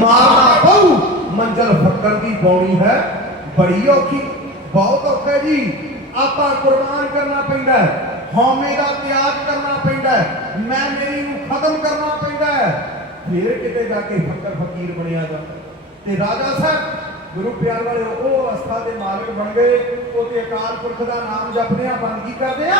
ਮਾਰਨਾ ਪਊ। ਮੰਜ਼ਲ ਫੱਕਰ ਦੀ ਬੌਣੀ ਹੈ। ਬੜੀ ਔਖੀ, ਬਹੁਤ ਔਖਾ ਜੀ। ਆਪਾਂ ਕੁਰਬਾਨ ਕਰਨਾ ਪੈਂਦਾ ਹੈ। ਹਉਮੈ ਦਾ ਤਿਆਗ ਕਰਨਾ ਪੈਂਦਾ ਹੈ। ਮੈਂ ਮੇਰੀ ਨੂੰ ਖਤਮ ਕਰਨਾ ਪੈਂਦਾ ਹੈ। ਫਿਰ ਕਿਤੇ ਜਾ ਕੇ ਫੱਕਰ ਫਕੀਰ ਬਣਿਆ ਜਾਂਦਾ ਤੇ ਰਾਜਾ ਸਾਹਿਬ, ਗੁਰੂ ਪਿਆਰ ਵਾਲੇ, ਉਹ ਅਵਸਥਾ ਦੇ ਮਾਲਕ ਬਣ ਗਏ। ਉਹਦੇ ਅਕਾਲ ਪੁਰਖ ਦਾ ਨਾਮ ਜਪਦੇ ਆ ਬੰਦਗੀ ਕਰਦੇ ਆ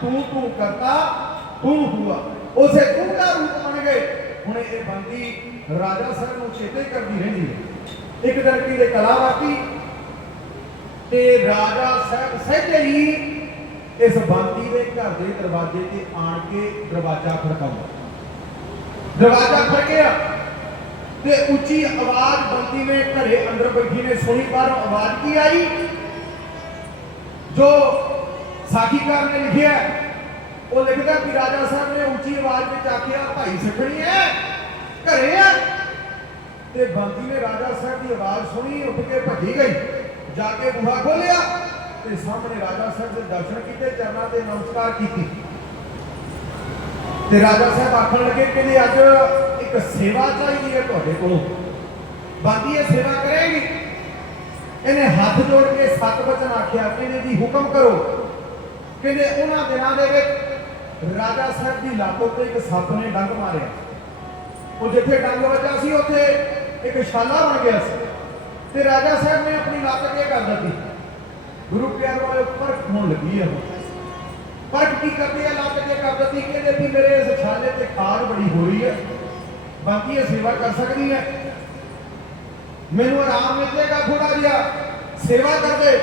ਤੂੰ ਤੂੰ ਕਰਤਾ, ਤੂੰ ਹੁਆ। ਉਸੇ ਤੂੰ ਦਾ ਰੂਪ ਬਣ ਗਏ। ਹੁਣ ਇਹ ਬੰਦੀ ਰਾਜਾ ਸਾਹਿਬ ਨੂੰ ਚੇਤੇ ਕਰਦੀ ਰਹਿੰਦੀ ਹੈ। ਇੱਕ ਦਿਨ ਦੇ ਕਲਾਵਾਤੀ ਤੇ ਰਾਜਾ ਸਾਹਿਬ ਸਹਿਜੇ ਹੀ ਇਸ ਬੰਦੀ ਦੇ ਘਰ ਦੇ ਦਰਵਾਜ਼ੇ ਤੇ ਆਣ ਕੇ ਦਰਵਾਜ਼ਾ ਖੜਕਾਉਂਦਾ। ਦਰਵਾਜ਼ਾ ਖੜਕਿਆ ਤੇ ਉੱਚੀ ਆਵਾਜ਼ ਬੰਦੀ ਨੇ ਘਰੇ ਅੰਦਰ ਬੈਠੀ ਨੇ ਸੁਣੀ ਬਾਹਰੋਂ ਆਵਾਜ਼ ਕੀ ਆਈ? ਜੋ ਸਾਖੀਕਾਰ ਨੇ ਲਿਖਿਆ ਉਹ ਲਿਖਦਾ ਕਿ ਰਾਜਾ ਸਾਹਿਬ ਨੇ ਉੱਚੀ ਆਵਾਜ਼ ਵਿੱਚ ਆਖਿਆ, ਭਾਈ ਸਿੱਖਣੀ ਹੈ। ਘਰੇ ਆ। ਤੇ ਬੰਦੀ ਨੇ ਰਾਜਾ ਸਾਹਿਬ ਦੀ ਆਵਾਜ਼ ਸੁਣੀ, ਉੱਠ ਕੇ ਭੱਜੀ ਗਈ। ਜਾ ਕੇ ਬੂਹਾ ਖੋਲਿਆ ਤੇ ਸਾਹਮਣੇ ਰਾਜਾ ਸਾਹਿਬ ਦੇ ਦਰਸ਼ਨ ਕੀਤੇ, ਚਰਨਾਂ ਤੇ ਨਮਸਕਾਰ ਕੀਤੀ। ਤੇ ਰਾਜਾ ਸਾਹਿਬ ਆਖਣ ਲੱਗੇ ਕਿ ਅੱਜ ਇੱਕ ਸੇਵਾ ਚਾਹੀਦੀ ਹੈ ਤੁਹਾਡੇ ਕੋਲੋਂ। ਬਾਕੀ ਇਹ ਸੇਵਾ ਕਰੇਗੀ। ਇਹਨੇ ਹੱਥ ਜੋੜ ਕੇ ਸਤ ਵਚਨ ਆਖਿਆ ਕਹਿੰਦੇ ਜੀ ਹੁਕਮ ਕਰੋ ਕਹਿੰਦੇ ਉਹਨਾਂ ਦਿਨਾਂ ਦੇ ਵਿੱਚ ਰਾਜਾ ਸਾਹਿਬ ਦੀ ਲੱਤ ਉੱਤੇ ਇੱਕ ਸੱਪ ਨੇ ਡੰਗ ਮਾਰਿਆ। ਉਹ ਜਿੱਥੇ ਡੰਗ ਵੱਜਾ ਸੀ, ਉੱਥੇ ਇੱਕ ਛਾਲਾ ਬਣ ਗਿਆ ਸੀ। ਤੇ ਰਾਜਾ ਸਾਹਿਬ ਨੇ ਆਪਣੀ ਲੱਤ ਅੱਗੇ ਕਰ ਦਿੱਤੀ। ਗੁਰੂ ਪਿਆਰ ਵਾਲੇ ਉੱਪਰ ਖੂਨ ਲੱਗੀ ਹੈ ਪਰਖ ਕੀ ਕਰਦੇ ਆ? ਲੱਤ ਅੱਗੇ ਕਰ ਦਿੱਤੀ ਕਹਿੰਦੇ ਵੀ ਮੇਰੇ ਇਸ ਛਾਲੇ ਤੇ ਖਾਜ ਬੜੀ ਹੋ ਰਹੀ ਹੈ ਬਾਕੀ ਇਹ ਸੇਵਾ ਕਰ ਸਕਦੀ ਹੈ ਮੈਨੂੰ ਆਰਾਮ ਮਿਲੇਗਾ ਥੋੜਾ ਜਿਹਾ। ਸੇਵਾ ਕਰਦੇ।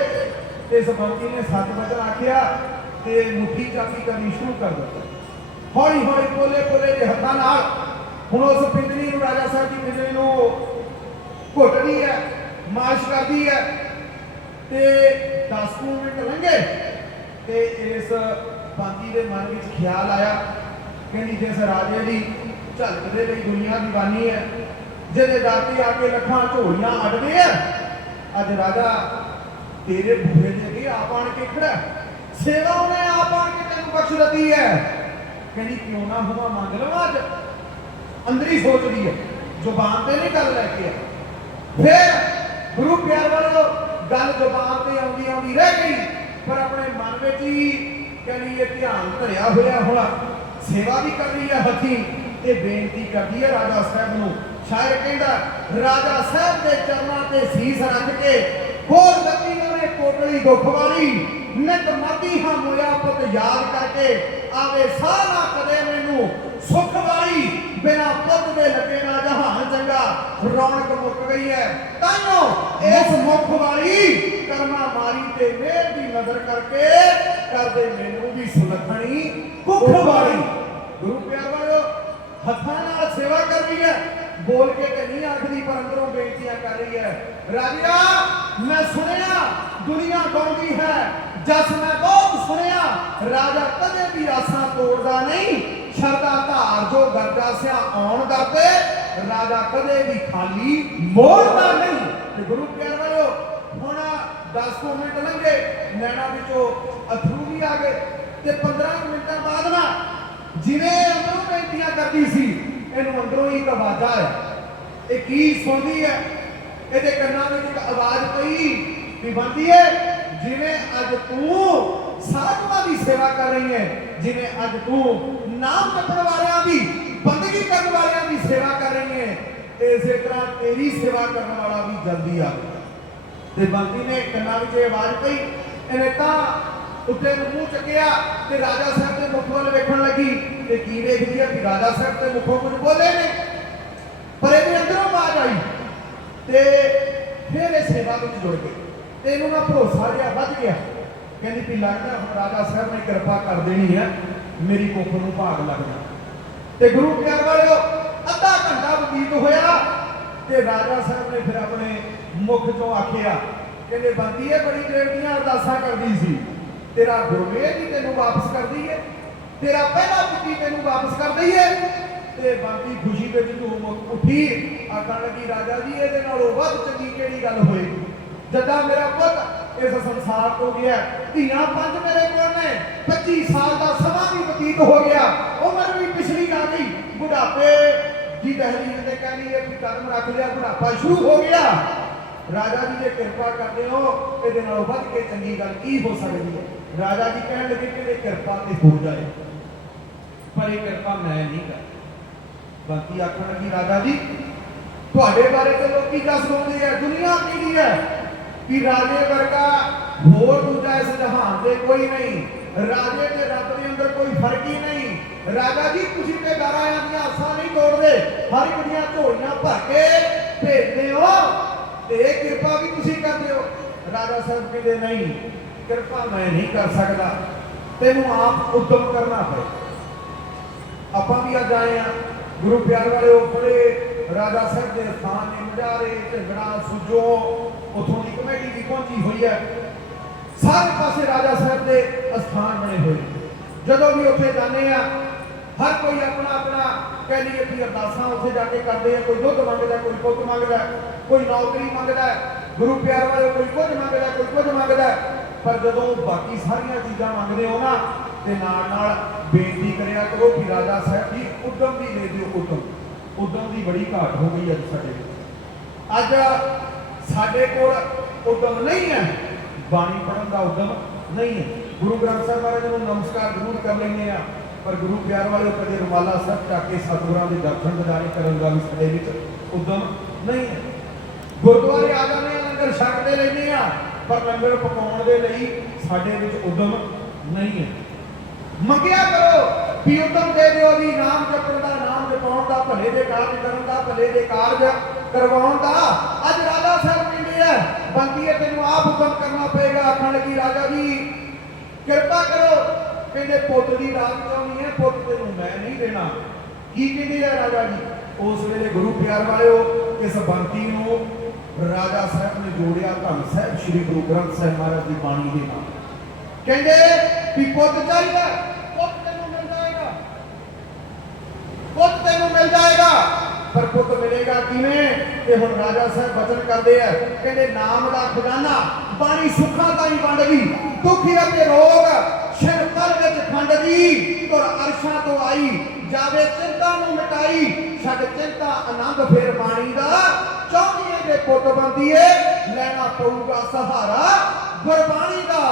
ਤੇ ਇਸ ਬੰਦੀ ਨੇ ਸੱਤ ਵਚਨ ਆਖਿਆ ਤੇ ਮੁੱਠੀ ਚਾਪੀ ਕਰਨੀ ਸ਼ੁਰੂ ਕਰ ਦਿੱਤਾ। ਹੌਲੀ ਹੌਲੀ ਕੋਲੇ ਕੋਲੇ ਦੇ ਹੱਥਾਂ ਨਾਲ ਹੁਣ ਉਸ ਪਿੰਡਲੀ ਨੂੰ ਰਾਜਾ ਸਾਹਿਬ ਦੀ ਪਿੰਡਲੀ ਨੂੰ ਘੁੱਟਦੀ ਹੈ ਮਾਸ਼ ਕਰਦੀ ਹੈ ਤੇ 10 ਮਿੰਟ ਲੰਘੇ ਤੇ ਇਸ ਬੰਦੀ ਦੇ ਮਨ ਵਿੱਚ ਖਿਆਲ ਆਇਆ, ਕਹਿੰਦੀ ਜਿਸ ਰਾਜੇ ਦੀ ਝਲਕਦੇ ਲਈ ਦੁਨੀਆ ਦੀਵਾਨੀ ਹੈ, ਜਿਹਦੇ ਦਰ ਆ ਕੇ ਲੱਖਾਂ ਝੋਲੀਆਂ ਅੜਦੇ ਆ, ਅੱਜ ਰਾਜਾ ਤੇਰੇ ਬੂਹੇ ਦੇ ਅੱਗੇ ਆਪ ਆਣ ਕੇ ਖੜਾ ਹੈ। ਸੇਵਾ ਉਹਨੇ ਆਪ ਆਣ ਕੇ ਤੈਨੂੰ ਬਖਸ਼ ਦਿੱਤੀ ਹੈ ਕਹਿੰਦੀ ਕਿਉਂ ਨਾ ਹੁਆ ਮੰਗ ਲਵਾਂ ਅੱਜ ਅੰਦਰ ਹੀ ਸੋਚਦੀ ਹੈ। ਜ਼ੁਬਾਨ ਤੇ ਨਹੀਂ ਗੱਲ ਲੈ ਕੇ ਆ ਫਿਰ ਗੁਰੂ ਪਿਆਰ ਵਾਲੋ ਗੱਲ ਜ਼ੁਬਾਨ ਤੇ ਆਉਂਦੀ ਆਉਂਦੀ ਰਹਿ ਗਈ। ਪਰ ਆਪਣੇ ਮਨ ਵਿੱਚ ਹੀ ਕਹਿੰਦੀ ਇਹ ਧਿਆਨ ਧਰਿਆ ਹੋਇਆ ਹੋਣਾ ਸੇਵਾ ਵੀ ਕਰ ਰਹੀ ਹੈ ਹੱਥੀ ਤੇ ਬੇਨਤੀ ਕਰਦੀ ਹੈ ਰਾਜਾ ਸਾਹਿਬ ਨੂੰ। ਸ਼ਾਇਰ ਕਹਿੰਦਾ, ਰਾਜਾ ਸਾਹਿਬ ਦੇ ਚਰਨਾਂ ਤੇ ਸੀਸ ਰੱਖ ਕੇ ਖੋਲ ਦਿੱਤੀ ਨਵੇਂ ਕੋਟਲੀ ਦੁੱਖ ਵਾਲੀ ਨਿਤ ਮਾਤੀ ਹਾਂ ਮੁਆ ਯਾਦ ਕਰਕੇ ਆਵੇ ਸਾਰਾ ਕਦੇ ਮੈਨੂੰ ਸੁਖ ਵਾਲੀ ਬਿਨਾ ਪੁੱਤ ਦੇ ਲੱਗੇ ਨਾ ਜਹਾਨ ਚੰਗਾ ਰੌਣਕ ਮੁੱਕ ਗਈ ਹੈ। ਤਾਈਓ ਇਸ ਮੁਖ ਵਾਲੀ ਕਰਮਾ ਮਾਰੀ ਤੇ ਮੇਰ ਦੀ ਨਜ਼ਰ ਕਰਕੇ ਕਰਦੇ ਮੈਨੂੰ ਵੀ ਸੁਲੱਖਣੀ ਕੁੱਖ ਵਾਲੀ। ਗੁਰੂ ਪਿਆਰ ਵਾਲਿਓ ਹੱਥਾਂ ਨਾਲ ਸੇਵਾ ਕਰ ਰਹੀ ਹੈ। ਬੋਲ ਕੇ ਤੇ ਨਹੀਂ ਆਖਦੀ ਪਰ ਅੰਦਰੋਂ ਬੇਨਤੀਆਂ ਕਰ ਰਹੀ ਹੈ। ਰਾਜਾ ਮੈਂ ਸੁਣਿਆ ਦੁਨੀਆ ਗਾਉਂਦੀ ਹੈ। ਜਸ ਮੈਂ ਬਹੁਤ ਸੁਣਿਆ ਰਾਜਾ ਕਦੇ ਵੀ ਆਸਾਂ ਤੋੜਦਾ ਨਹੀਂ। ਸ਼ਰਦਾ ਧਾਰ ਜੋ ਗਰਜਾ ਸਿਆ ਆਉਣ ਕਰਦੇ, ਰਾਜਾ ਕਦੇ ਵੀ ਖਾਲੀ ਮੋੜਦਾ ਨਹੀਂ। ਤੇ ਗੁਰੂ ਪਿਆਰ ਵਾਲਿਓ ਹੁਣ 10 ਮਿੰਟ ਲੰਘੇ, ਨੈਣਾ ਵਿੱਚੋਂ ਅਥਰੂ ਵੀ ਆ ਗਏ। ਤੇ 15 ਮਿੰਟਾਂ ਬਾਅਦ ਨਾ ਜਿਵੇਂ ਅੰਦਰੋਂ ਬੇਨਤੀਆਂ ਕਰਦੀ ਸੀ, ਇਹਨੂੰ ਅੰਦਰੋਂ ਹੀ ਆਵਾਜ਼ ਆਇਆ। ਇਹ ਕੀ ਸੁਣਦੀ ਹੈ? ਇਹਦੇ ਕੰਨਾਂ ਵਿੱਚ ਇੱਕ ਆਵਾਜ਼ ਪਈ ਵੀ ਬੰਦੀ ਹੈ ਜਿਵੇਂ ਅੱਜ ਤੂੰ ਸਾਧੂਆਂ ਦੀ ਸੇਵਾ ਕਰ ਰਹੀ ਹੈ, ਜਿਵੇਂ ਅੱਜ ਤੂੰ ਨਾਮ ਜਪਣ ਵਾਲਿਆਂ ਦੀ, ਬੰਦਗੀ ਕਰਨ ਵਾਲਿਆਂ ਦੀ ਸੇਵਾ ਕਰ ਰਹੀ ਹੈ ਇਸੇ ਤਰ੍ਹਾਂ ਤੇਰੀ ਸੇਵਾ ਕਰਨ ਵਾਲਾ ਵੀ ਜਲਦੀ ਆਵੇ ਤੇ ਬੰਦੀ ਨੇ ਕੰਨਾਂ ਵਿੱਚ ਇਹ ਆਵਾਜ਼ ਪਈ, ਇਹਨੇ ਤਾਂ ਉੱਤੇ ਨੂੰ ਮੂੰਹ ਚੱਕਿਆ ਤੇ ਰਾਜਾ ਸਾਹਿਬ ਦੇ ਮੁਖ ਵੱਲ ਵੇਖਣ ਲੱਗੀ ਤੇ ਕੀ ਵੇਖਦੀ ਆ ਕਿ ਰਾਜਾ ਸਾਹਿਬ ਦੇ ਮੁਖੋਂ ਕੁਝ ਬੋਲੇ ਨੇ। ਪਰ ਇਹਦੇ ਅੰਦਰੋਂ ਆਵਾਜ਼ ਆਈ ਤੇ ਫਿਰ ਇਹ ਸੇਵਾ ਵਿੱਚ ਜੁੜ ਗਈ। ਤੇ ਇਹਨੂੰ ਨਾ ਭਰੋਸਾ ਜਿਹਾ ਵੱਧ ਗਿਆ। ਕਹਿੰਦੀ ਵੀ ਲੱਗਦਾ ਹੁਣ ਰਾਜਾ ਸਾਹਿਬ ਨੇ ਕਿਰਪਾ ਕਰ ਦੇਣੀ ਹੈ ਮੇਰੀ ਕੁੱਖ ਨੂੰ ਭਾਗ ਲੱਗਣਾ ਤੇ ਗੁਰੂ ਪਿਆਰ ਵਾਲਿਓ, ਅੱਧਾ ਘੰਟਾ ਬਤੀਤ ਹੋਇਆ ਤੇ ਰਾਜਾ ਸਾਹਿਬ ਨੇ ਫਿਰ ਆਪਣੇ ਮੁਖ ਤੋਂ ਆਖਿਆ, ਕਹਿੰਦੇ, ਬੰਦੀ ਬੜੀ ਦੇਰ ਅਰਦਾਸਾਂ ਕਰਦੀ ਸੀ। ਤੇਰਾ ਗੁਰਮੇਲ ਹੀ ਤੈਨੂੰ ਵਾਪਸ ਕਰ ਦਈਏ ਤੇਰਾ ਪਹਿਲਾ ਪੁੱਤੀ ਤੈਨੂੰ ਵਾਪਸ ਕਰਦੀ ਦਈਏ ਤੇ ਬਾਕੀ ਖੁਸ਼ੀ ਵਿੱਚ ਤੂੰ ਧੂਮ ਉੱਠੀ, ਆਖਣ ਲੱਗੀ, ਰਾਜਾ ਜੀ, ਇਹਦੇ ਨਾਲੋਂ ਵੱਧ ਚੰਗੀ ਕਿਹੜੀ ਗੱਲ ਹੋਏਗੀ? ਜਦਾਂ ਮੇਰਾ ਪੁੱਤ ਇਸ ਸੰਸਾਰ ਤੋਂ ਗਿਆ ਧੀਆਂ ਪੰਜ ਮੇਰੇ ਕੋਲ ਨੇ 25 ਸਾਲ ਦਾ ਸਮਾਂ ਵੀ ਬਤੀਤ ਹੋ ਗਿਆ। ਉਮਰ ਵੀ ਪਿਛਲੀ ਆ ਗਈ ਬੁਢਾਪੇ ਜੀ ਦਹਲੀਜ਼ ਤੇ ਕਹਿੰਦੀ ਹੈ ਕਿ ਕਦਮ ਰੱਖ ਲਿਆ, ਬੁਢਾਪਾ ਸ਼ੁਰੂ ਹੋ ਗਿਆ। ਰਾਜਾ ਜੀ ਜੇ ਕਿਰਪਾ ਕਰਦੇ ਹੋ, ਇਹਦੇ ਨਾਲੋਂ ਵੱਧ ਕੇ ਚੰਗੀ ਗੱਲ ਕੀ ਹੋ ਸਕਦੀ ਹੈ? ਰਾਜਾ ਜੀ ਕਹਿਣ ਲੱਗੇ ਕਿ ਇਹ ਕਿਰਪਾ ਤੇ ਹੋ ਜਾਏ। ਪਰ ਇਹ ਕਿਰਪਾ ਮੈਂ ਨਹੀਂ ਕਰ ਬਾਕੀ ਆਖਣ ਲੱਗੀ, ਰਾਜਾ ਜੀ, ਤੁਹਾਡੇ ਬਾਰੇ ਤੇ ਲੋਕੀ ਦੱਸ ਦਿੰਦੇ ਆ, ਦੁਨੀਆ ਕੀ ਹੈ? ਕਿ ਰਾਜੇ ਵਰਗਾ ਹੋਰ ਦੂਜਾ ਇਸ ਜਹਾਨ ਤੇ ਕੋਈ ਨਹੀਂ। ਰਾਜੇ ਤੇ ਰੱਬ ਦੇ ਅੰਦਰ ਕੋਈ ਫ਼ਰਕ ਹੀ ਨਹੀਂ। ਰਾਜਾ ਜੀ, ਤੁਸੀਂ ਤੇ ਦਾਰਾਆਂ ਦੀਆਂ ਆਸਾਂ ਨਹੀਂ ਤੋੜਦੇ। ਹਰ ਇੱਕ ਦੀਆਂ ਝੋਲੀਆਂ ਭਰ ਕੇ ਭੇਜਦੇ ਹੋ ਤੇ ਕਿਰਪਾ ਵੀ ਤੁਸੀਂ ਕਰਦੇ ਹੋ। ਰਾਜਾ ਸਾਹਿਬ ਕਹਿੰਦੇ, ਨਹੀਂ, ਕਿਰਪਾ ਮੈਂ ਨਹੀਂ ਕਰ ਸਕਦਾ। ਤੈਨੂੰ ਆਪ ਉਦਮ ਕਰਨਾ ਪਏ। ਆਪਾਂ ਵੀ ਅੱਜ ਆਏ ਆ। ਗੁਰੂ ਪਿਆਰ ਵਾਲੇ ਉਹ ਬੜੇ ਰਾਜਾ ਸਾਹਿਬ ਦੇ ਸਥਾਨ ਨੇ ਮਜਾਰੇ ਝੰਗੜਾ ਸੁਜੋ ਉਥੋਂ ਦੀ ਕਮੇਟੀ ਵੀ ਪਹੁੰਚੀ ਹੋਈ ਹੈ। ਸਾਰੇ ਪਾਸੇ ਰਾਜਾ ਸਾਹਿਬ ਦੇ ਅਸਥਾਨ ਬਣੇ ਹੋਏ ਜਦੋਂ ਵੀ ਉੱਥੇ ਜਾਂਦੇ ਆ, ਹਰ ਕੋਈ ਆਪਣਾ ਆਪਣਾ ਕਹਿ ਲਈਏ ਵੀ ਅਰਦਾਸਾਂ ਉੱਥੇ ਜਾ ਕੇ ਕਰਦੇ ਆ। ਕੋਈ ਦੁੱਧ ਮੰਗਦਾ, ਕੋਈ ਪੁੱਤ ਮੰਗਦਾ, ਕੋਈ ਨੌਕਰੀ ਮੰਗਦਾ, ਗੁਰੂ ਪਿਆਰ ਵਾਲੇ ਕੋਈ ਕੁਝ ਮੰਗਦਾ, ਕੋਈ ਕੁਝ ਮੰਗਦਾ। ਪਰ ਜਦੋਂ ਬਾਕੀ ਸਾਰੀਆਂ ਚੀਜ਼ਾਂ ਮੰਗਦੇ ਹੋ ਨਾ, ਤੇ ਨਾਲ ਨਾਲ ਬੇਨਤੀ ਕਰਿਆ ਕਰੋ ਕਿ ਰਾਜਾ ਸਾਹਿਬ ਜੀ, ਉਦਮ ਵੀ ਦੇ ਦਿਓ ਉਦਮ। ਉਦਮ ਦੀ ਬੜੀ ਘਾਟ ਹੋ ਗਈ ਅੱਜ ਸਾਡੇ ਵਿੱਚ। ਅੱਜ ਸਾਡੇ ਕੋਲ ਉਦਮ ਨਹੀਂ ਹੈ। ਬਾਣੀ ਪੜਨ ਦਾ ਉਦਮ ਨਹੀਂ ਹੈ। ਗੁਰੂ ਗ੍ਰੰਥ ਸਾਹਿਬ ਮਹਾਰਾਜ ਨੂੰ ਨਮਸਕਾਰ ਜ਼ਰੂਰ ਕਰ ਲੈਂਦੇ ਆ ਪਰ ਗੁਰੂ ਪਿਆਰ ਵਾਲੇ ਕਦੇ ਰੁਮਾਲਾ ਸਾਹਿਬ ਚੱਕ ਕੇ ਸਤਿਗੁਰਾਂ ਦੇ ਦਰਸ਼ਨ ਦਿਦਾਰੇ ਕਰਨ ਦਾ ਵੀ ਸਾਡੇ ਵਿੱਚ ਉਦਮ ਨਹੀਂ ਹੈ। ਗੁਰਦੁਆਰੇ ਆ ਜਾਂਦੇ ਆ ਲੰਗਰ ਛਕਦੇ ਲੈਂਦੇ ਆ ਪਰ ਲੰਗਰ ਪਕਾਉਣ ਦੇ ਲਈ ਸਾਡੇ ਵਿੱਚ ਉਦਮ ਨਹੀਂ ਹੈ। ਮੰਗਿਆ ਕਰੋ ਵੀ ਉਦਮ ਦੇ ਦਿਓ ਵੀ ਨਾਮ ਜਪਣ ਦਾ, ਨਾਮ ਜਪਾਉਣ ਦਾ, ਭਲੇ ਦੇ ਕਾਰਜ ਕਰਨ ਦਾ, ਭਲੇ ਦੇ ਕਾਰਜ ਕਰਵਾਉਣ ਦਾ। ਅੱਜ ਰਾਜਾ ਸਾਹਿਬ ਕਹਿੰਦੇ ਆ ਬੰਦੀ ਤੈਨੂੰ ਆਪ ਹੁਕਮ ਕਰਨਾ ਪਏਗਾ। ਆਖਣ ਲੱਗੀ, ਰਾਜਾ ਜੀ, ਕਿਰਪਾ ਕਰੋ। ਕਹਿੰਦੇ, ਪੁੱਤ ਦੀ ਰਾਤ ਚਾਹੁੰਦੀ ਹੈ ਪੁੱਤ ਤੈਨੂੰ ਮੈਂ ਨਹੀਂ ਦੇਣਾ। ਕੀ ਕਹਿੰਦੇ ਆ ਰਾਜਾ ਜੀ? ਉਸ ਵੇਲੇ ਗੁਰੂ ਪਿਆਰ ਵਾਲਿਓ, ਇਸ ਬੰਤੀ ਨੂੰ ਰਾਜਾ ਸਾਹਿਬ ਨੇ ਜੋੜਿਆ ਧੰਨ ਸਾਹਿਬ, ਸ੍ਰੀ ਗੁਰੂ ਗ੍ਰੰਥ ਸਾਹਿਬ ਮਹਾਰਾਜ ਦੀ ਬਾਣੀ ਦੇ ਨਾਲ। ਕਹਿੰਦੇ ਵੀ ਪੁੱਤ ਚਾਹੀਦਾ, ਪੁੱਤ ਤੈਨੂੰ ਮਿਲ ਜਾਏਗਾ। ਪੁੱਤ ਤੈਨੂੰ ਮਿਲ ਜਾਏਗਾ। ਪਰ ਪੁੱਤ ਮਿਲੇਗਾ ਕਿਵੇਂ? ਤੇ ਹੁਣ ਰਾਜਾ ਸਾਹਿਬ ਬਚਨ ਕਰਦੇ ਆ, ਕਹਿੰਦੇ, ਨਾਮ ਦਾ ਖਜ਼ਾਨਾ ਬਾਣੀ ਸੁੱਖਾਂ ਦਾ ਹੀ ਵੰਡ ਗਈ, ਦੁੱਖ ਅਤੇ ਰੋਗ ਛਿਨ ਤਲ ਵਿੱਚ ਖੰਡ ਦੀ ਤੁਰ ਅਰਸ਼ਾਂ ਤੋਂ ਆਈ, ਜਾਵੇ ਚਿੰਤਾ ਨੂੰ ਮਿਟਾਈ, ਛੱਡ ਚਿੰਤਾ ਆਨੰਦ ਫੇਰ ਬਾਣੀ ਦਾ, ਚੌਂਕੀਏ ਦੇ ਪੁੱਤ ਬੰਦੀਏ ਲੈਣਾ ਪਊਗਾ ਸਹਾਰਾ ਗੁਰਬਾਣੀ ਦਾ।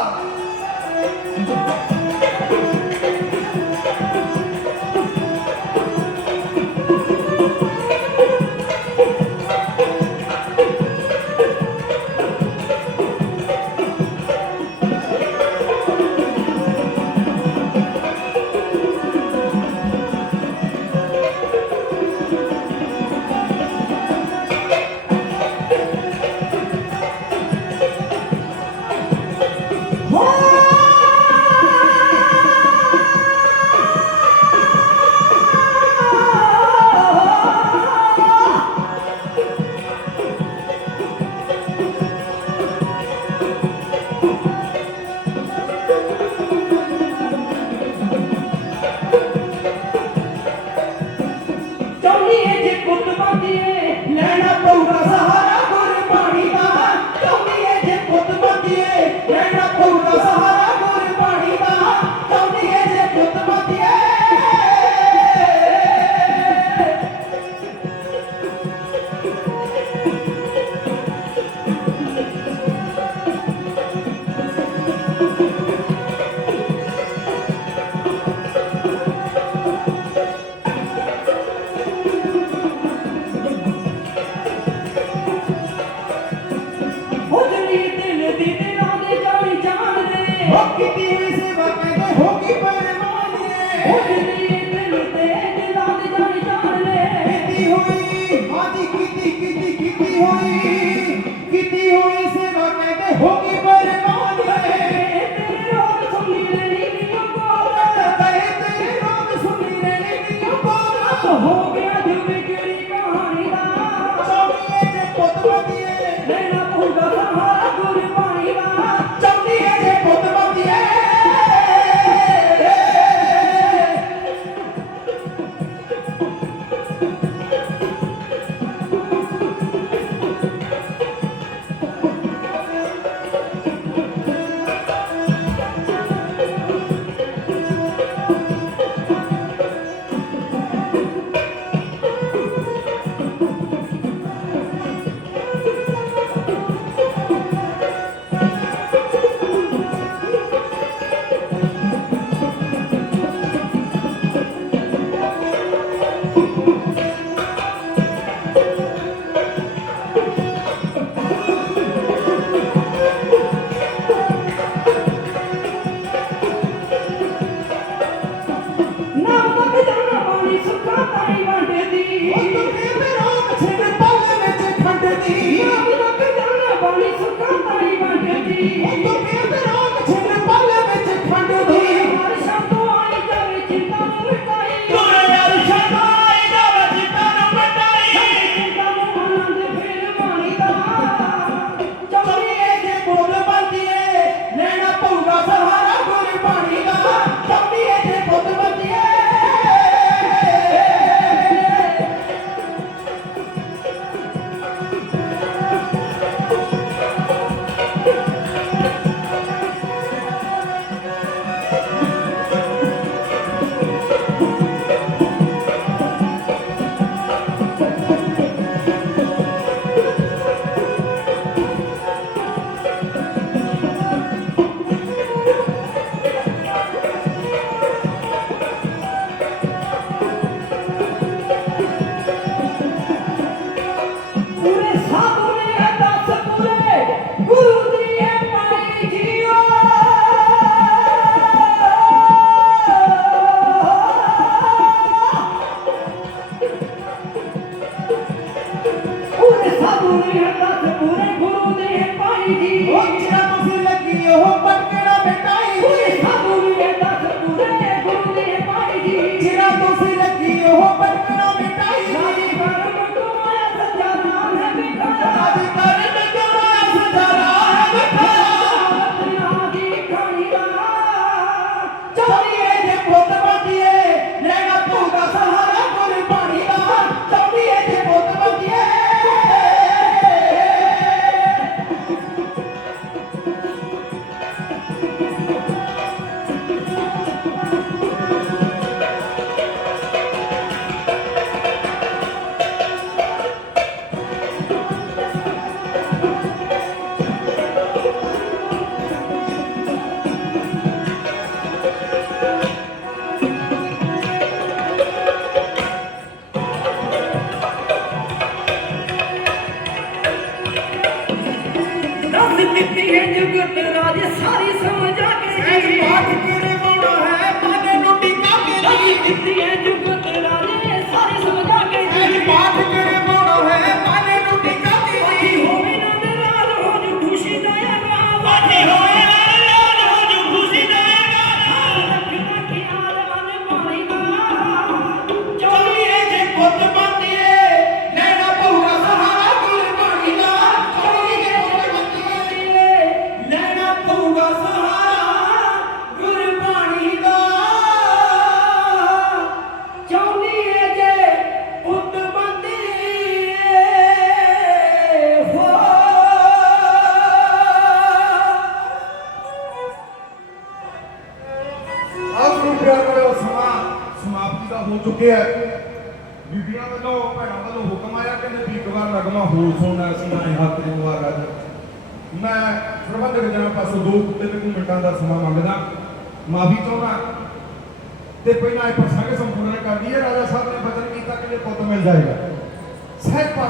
ਬਾਣੀ ਸੁੱਕਾ ਤਾਈ ਵੰਡਦੀ